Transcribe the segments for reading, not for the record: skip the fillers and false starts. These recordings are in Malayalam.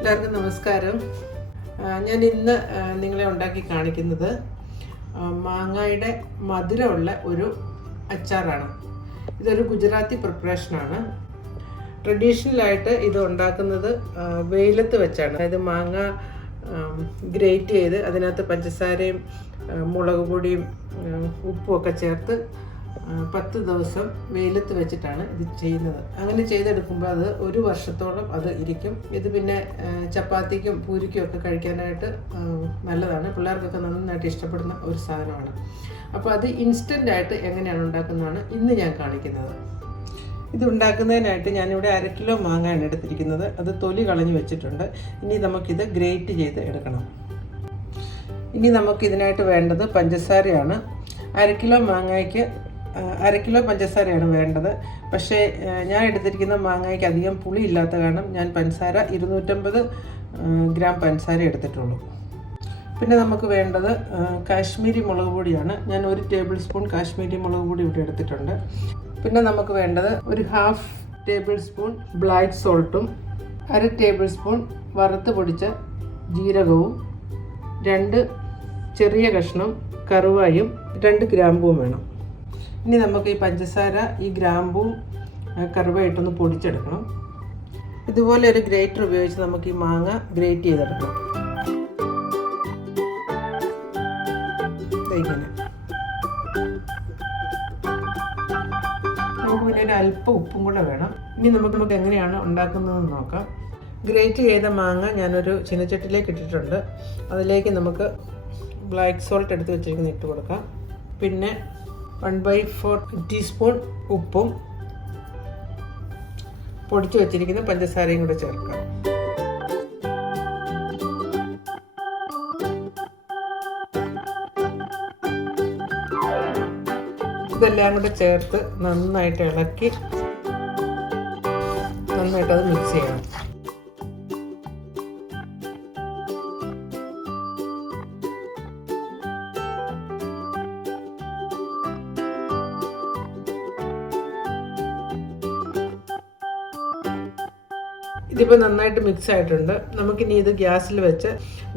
എല്ലാവർക്കും നമസ്കാരം. ഞാൻ ഇന്ന് നിങ്ങളെ ഉണ്ടാക്കി കാണിക്കുന്നത് മാങ്ങയുടെ മധുരമുള്ള ഒരു അച്ചാറാണ്. ഇതൊരു ഗുജറാത്തി പ്രിപ്പറേഷനാണ്. ട്രഡീഷണലായിട്ട് ഇത് ഉണ്ടാക്കുന്നത് വെയിലത്ത് വെച്ചാണ്. അതായത് മാങ്ങ ഗ്രേറ്റ് ചെയ്ത് അതിനകത്ത് പഞ്ചസാരയും മുളക് പൊടിയും ഉപ്പും ഒക്കെ ചേർത്ത് 10 ദിവസം വെയിലത്ത് വെച്ചിട്ടാണ് ഇത് ചെയ്യുന്നത്. അങ്ങനെ ചെയ്തെടുക്കുമ്പോൾ അത് ഒരു വർഷത്തോളം അത് ഇരിക്കും. ഇത് പിന്നെ ചപ്പാത്തിക്കും പൂരിക്കും ഒക്കെ കഴിക്കാനായിട്ട് നല്ലതാണ്. പിള്ളേർക്കൊക്കെ നന്നായിട്ട് ഇഷ്ടപ്പെടുന്ന ഒരു സാധനമാണ്. അപ്പോൾ അത് ഇൻസ്റ്റൻ്റായിട്ട് എങ്ങനെയാണ് ഉണ്ടാക്കുന്നതാണ് ഇന്ന് ഞാൻ കാണിക്കുന്നത്. ഇത് ഉണ്ടാക്കുന്നതിനായിട്ട് ഞാനിവിടെ 1 കിലോ മാങ്ങയാണ് എടുത്തിരിക്കുന്നത്. അത് തൊലി കളഞ്ഞ് വെച്ചിട്ടുണ്ട്. ഇനി നമുക്കിത് ഗ്രേറ്റ് ചെയ്ത് എടുക്കണം. ഇനി നമുക്കിതിനായിട്ട് വേണ്ടത് പഞ്ചസാരയാണ്. 1 കിലോ മാങ്ങയ്ക്ക് 1 കിലോ പഞ്ചസാരയാണ് വേണ്ടത്. പക്ഷേ ഞാൻ എടുത്തിരിക്കുന്ന മാങ്ങയ്ക്ക് അധികം പുളി ഇല്ലാത്ത കാരണം ഞാൻ പഞ്ചസാര 250 ഗ്രാം പഞ്ചസാര എടുത്തിട്ടുള്ളൂ. പിന്നെ നമുക്ക് വേണ്ടത് കാശ്മീരി മുളക് പൊടിയാണ്. ഞാൻ 1 ടേബിൾ സ്പൂൺ കാശ്മീരി മുളക് പൊടി ഇവിടെ എടുത്തിട്ടുണ്ട്. പിന്നെ നമുക്ക് വേണ്ടത് ഒരു 1/2 ടേബിൾ സ്പൂൺ ബ്ലാക്ക് സോൾട്ടും 1/2 ടേബിൾ സ്പൂൺ വറുത്ത് പൊടിച്ച ജീരകവും 2 ചെറിയ കഷ്ണം കറുവായും 2 ഗ്രാമ്പൂവും വേണം. ഇനി നമുക്ക് ഈ പഞ്ചസാര ഈ ഗ്രാമ്പൂവും കറുവായിട്ടൊന്ന് പൊടിച്ചെടുക്കണം. ഇതുപോലെ ഒരു ഗ്രേറ്റർ ഉപയോഗിച്ച് നമുക്ക് ഈ മാങ്ങ ഗ്രേറ്റ് ചെയ്തെടുക്കണം. ഇങ്ങനെ നമുക്ക് പിന്നെ ഒരു അല്പം ഉപ്പും കൂടെ വേണം. ഇനി നമുക്ക് എങ്ങനെയാണ് ഉണ്ടാക്കുന്നതെന്ന് നോക്കാം. ഗ്രേറ്റ് ചെയ്ത മാങ്ങ ഞാനൊരു ചീനച്ചട്ടിയിലേക്ക് ഇട്ടിട്ടുണ്ട്. അതിലേക്ക് നമുക്ക് ബ്ലാക്ക് സോൾട്ട് എടുത്ത് വെച്ചിരിക്കുന്ന ഇട്ട് കൊടുക്കാം. പിന്നെ 1/4 ടീസ്പൂൺ ഉപ്പും പൊടിച്ചു വെച്ചിരിക്കുന്ന പഞ്ചസാരയും കൂടെ ചേർക്കാം. ഇതെല്ലാം കൂടെ ചേർത്ത് നന്നായിട്ട് ഇളക്കി നന്നായിട്ടത് മിക്സ് ചെയ്യണം. ഇതിപ്പോൾ നന്നായിട്ട് മിക്സ് ആയിട്ടുണ്ട്. നമുക്കിനി ഇത് ഗ്യാസിൽ വെച്ച്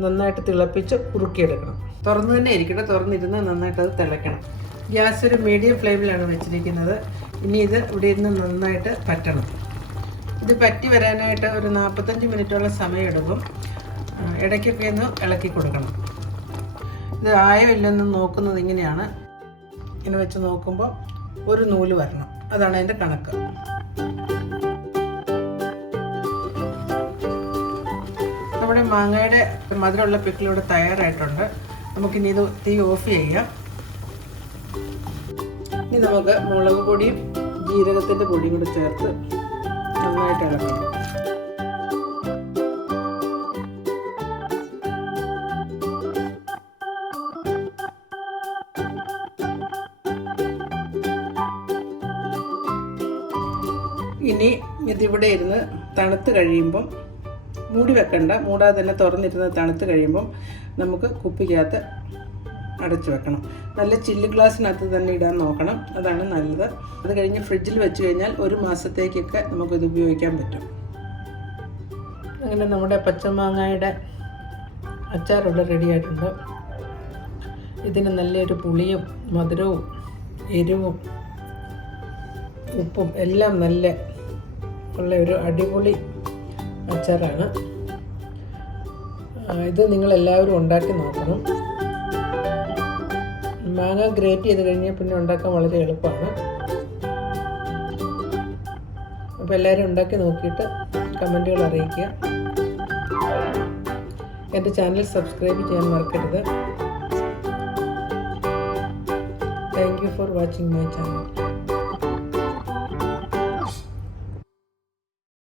നന്നായിട്ട് തിളപ്പിച്ച് കുറുക്കിയെടുക്കണം. തുറന്ന് തന്നെ ഇരിക്കണം. തുറന്നിരുന്ന് നന്നായിട്ട് അത് തിളയ്ക്കണം. ഗ്യാസ് ഒരു മീഡിയം ഫ്ലെയിമിലാണ് വെച്ചിരിക്കുന്നത്. ഇനി ഇത് ഇവിടെ ഇരുന്ന് നന്നായിട്ട് പറ്റണം. ഇത് പറ്റി വരാനായിട്ട് ഒരു 45 മിനിറ്റോളം സമയം എടുക്കും. ഇടയ്ക്കൊക്കെ ഒന്ന് ഇളക്കി കൊടുക്കണം. ഇത് ആയോ ഇല്ലെന്ന് നോക്കുന്നത് ഇങ്ങനെയാണ്. ഇങ്ങനെ വെച്ച് നോക്കുമ്പോൾ ഒരു നൂല് വരണം. അതാണ് അതിൻ്റെ കണക്ക്. നമ്മുടെ മാങ്ങയുടെ മധുരമുള്ള പിക്കിളിവിടെ തയ്യാറായിട്ടുണ്ട്. നമുക്കിനി ഇത് തീ ഓഫ് ചെയ്യാം. ഇനി നമുക്ക് മുളക് പൊടിയും ജീരകത്തിൻ്റെ പൊടിയും കൂടെ ചേർത്ത് നന്നായിട്ട് ഇളക്കണം. ഇനി ഇതിവിടെ ഇരുന്ന് തണുത്ത് കഴിയുമ്പം മൂടി വെക്കണ്ട, മൂടാതെ തന്നെ തുറന്നിരുന്ന് തണുത്ത് കഴിയുമ്പം നമുക്ക് കുപ്പിക്കകത്ത് അടച്ചു വെക്കണം. നല്ല ചില്ല് ഗ്ലാസ്സിനകത്ത് തന്നെ ഇടാൻ നോക്കണം. അതാണ് നല്ലത്. അത് കഴിഞ്ഞ് ഫ്രിഡ്ജിൽ വെച്ച് കഴിഞ്ഞാൽ 1 മാസത്തേക്കൊക്കെ നമുക്കിത് ഉപയോഗിക്കാൻ പറ്റും. അങ്ങനെ നമ്മുടെ പച്ചമാങ്ങയുടെ അച്ചാർ ഇവിടെ റെഡി ആയിട്ടുണ്ട്. ഇതിന് നല്ലൊരു പുളിയും മധുരവും എരിവും ഉപ്പും എല്ലാം നല്ല ഉള്ള ഒരു അടിപൊളി അച്ചാറാണ്. ഇത് നിങ്ങളെല്ലാവരും ഉണ്ടാക്കി നോക്കണം. മാങ്ങ ഗ്രേറ്റ് ചെയ്ത് കഴിഞ്ഞാൽ പിന്നെ ഉണ്ടാക്കാൻ വളരെ എളുപ്പമാണ്. അപ്പോൾ എല്ലാവരും ഉണ്ടാക്കി നോക്കിയിട്ട് കമൻറ്റുകൾ അറിയിക്കുക. എൻ്റെ ചാനൽ സബ്സ്ക്രൈബ് ചെയ്യാൻ മറക്കരുത്. Thank you for watching my channel.